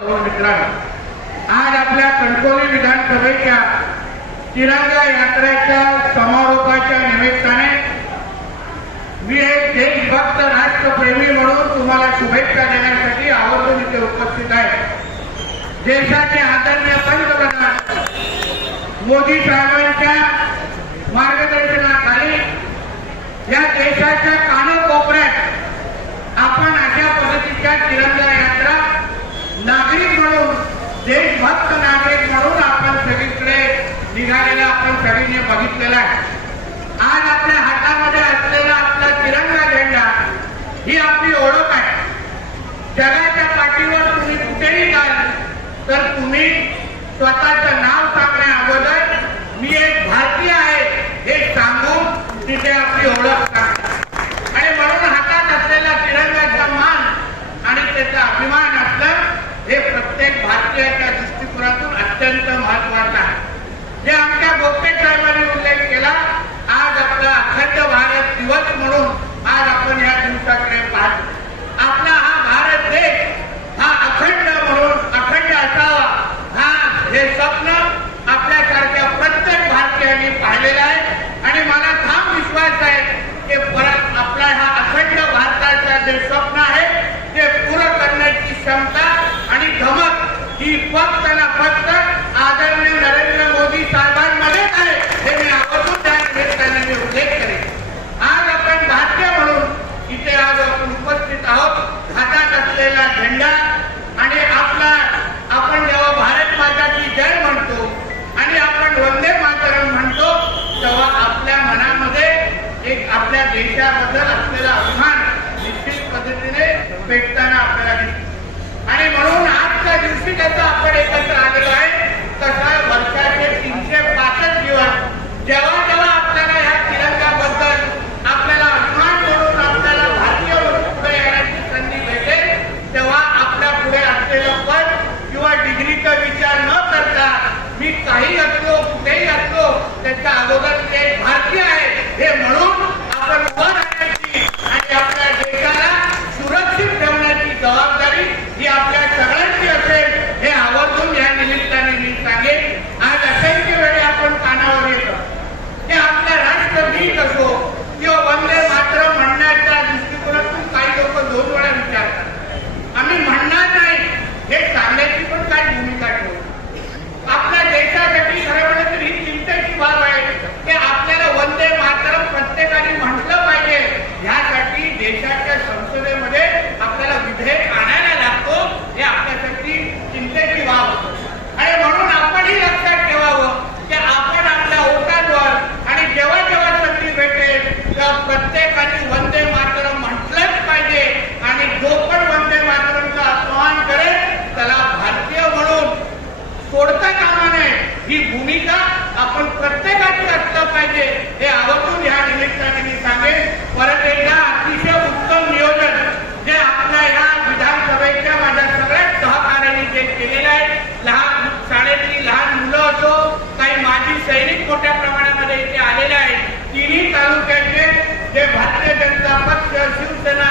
मित्रांनो, आज आपल्या कणकवली विधानसभेच्या तिरंगा यात्रेच्या समारोपाच्या निमित्ताने मी एक देशभक्त राष्ट्रप्रेमी म्हणून तुम्हाला शुभेच्छा देण्यासाठी आवर्जून इथे उपस्थित आहे। देशाचे आदरणीय पंतप्रधान मोदी साहेबांच्या मार्गदर्शनाखाली या देशाच्या कानाकोपऱ्यात आपण अशा पद्धतीच्या तिरंगा यात्रा नागरिक म्हणून, देशभक्त नागरिक म्हणून आपण सगळीकडे निघालेला आपण सगळीने बघितलेला आहे। आज आपल्या हातामध्ये असलेला आपला तिरंगा झेंडा ही आपली ओळख आहे। जगाच्या पाठीवर तुम्ही कुठेही जाल तर तुम्ही स्वतःचं नाव सांगण्या अगोदर मी एक भारतीय आहे हे सांगून तिथे आपली ओळख सांगतात। आणि म्हणून हातात असलेला तिरंगाचा मान आणि त्याचा अभिमान असणं हे प्रत्येक भारतीयाच्या दृष्टिकोनातून अत्यंत महत्वाचं आहे। जे आमच्या गोपे साहेबांनी उल्लेख केला, आज आपला अखंड भारत दिवस म्हणून आज आपण या दिवसाकडे पाहतो। आपला हा भारत देश हा अखंड म्हणून अखंड असावा हा हे स्वप्न आपल्यासारख्या प्रत्येक भारतीयांनी पाहिलेलं आहे। आणि मला ठाम विश्वास आहे की परत आपला हा अखंड भारताचा जे स्वप्न आहे ते पूर्ण करण्याची क्षमता आणि धमक ही फक्त ना फक्त आदरणीय नरेंद्र मोदी साहेबांमध्येच आहे हे मी आवर्जून त्या निमित्ताने मी उल्लेख करेन। आज आपण भारतीय म्हणून इथे आज आपण उपस्थित आहोत। हातात असलेला झेंडा आणि आपण जेव्हा भारत माता की जय म्हणतो आणि आपण वंदे मातरम म्हणतो तेव्हा आपल्या मनामध्ये एक आपल्या देशाबद्दल असलेला अभिमान निश्चित पद्धतीने पेटताना आपल्याला दिसतो। आणि म्हणून आजच्या दिवशी जसं आपण एकत्र आलेलो आहे तसं वर्षाचे 365 दिवस जेव्हा जेव्हा आपल्याला या तिरंगाबद्दल आपल्याला अभिमान म्हणून आपल्याला भारतीय म्हणून पुढे येण्याची संधी भेटेल तेव्हा आपल्या पुढे असलेलं पद किंवा डिग्रीचा विचार न करता मी काही असलो कुठेही असलो त्याच्या अगोदर ते भारतीय आहे हे म्हणून आपण उभं राहण्याची आणि आपल्या देशाला सुरक्षित ठेवण्याची जबाबदारी ही आपल्या सगळ्यांची असेल हे आवर्जून या निमित्ताने मी सांगेन। आज असंख्य वेळे आपण कानावर येतो की आपल्या राष्ट्रगीत असो किंवा वंदे मातरम म्हणण्याच्या दृष्टिकोनातून काही लोक 2 वेळा विचारतात। आम्ही म्हणणार नाही हे सांगण्याची पण काय भूमिका ठेवू। आपल्या देशासाठी खरं म्हणलं तर ही चिंतेची बाब आहे की आपल्याला वंदे मातरम प्रत्येकाने म्हटलं पाहिजे। यासाठी देशाच्या संसदेमध्ये आपल्याला विधेयक आणायला लागतो हे आपल्यासाठी चिंतेची बाब होती। आणि म्हणून आपणही लक्षात ठेवावं की आपण आपल्या ओटांवर आणि जेव्हा जेव्हा संधी भेटेल तेव्हा प्रत्येकाने वंदे मातरम म्हटलंच पाहिजे। आणि जो पण वंदे मातरमचा अपमान करेल त्याला भारतीय म्हणून सोडता कामा नये ही भूमिका आपण प्रत्येकाची असलं पाहिजे हे आवर्जून या निमित्ताने मी सांगेन। परत एकदा अतिशय उत्तम नियोजन जे आपल्या या विधानसभेच्या माझ्या सगळ्या सहकार्याने जे केलेलं आहे, शाळेतली लहान मुलं असो, काही माजी सैनिक मोठ्या प्रमाणामध्ये इथे आलेले आहेत, 3ही तालुक्याचे जे भारतीय जनता पक्ष, शिवसेना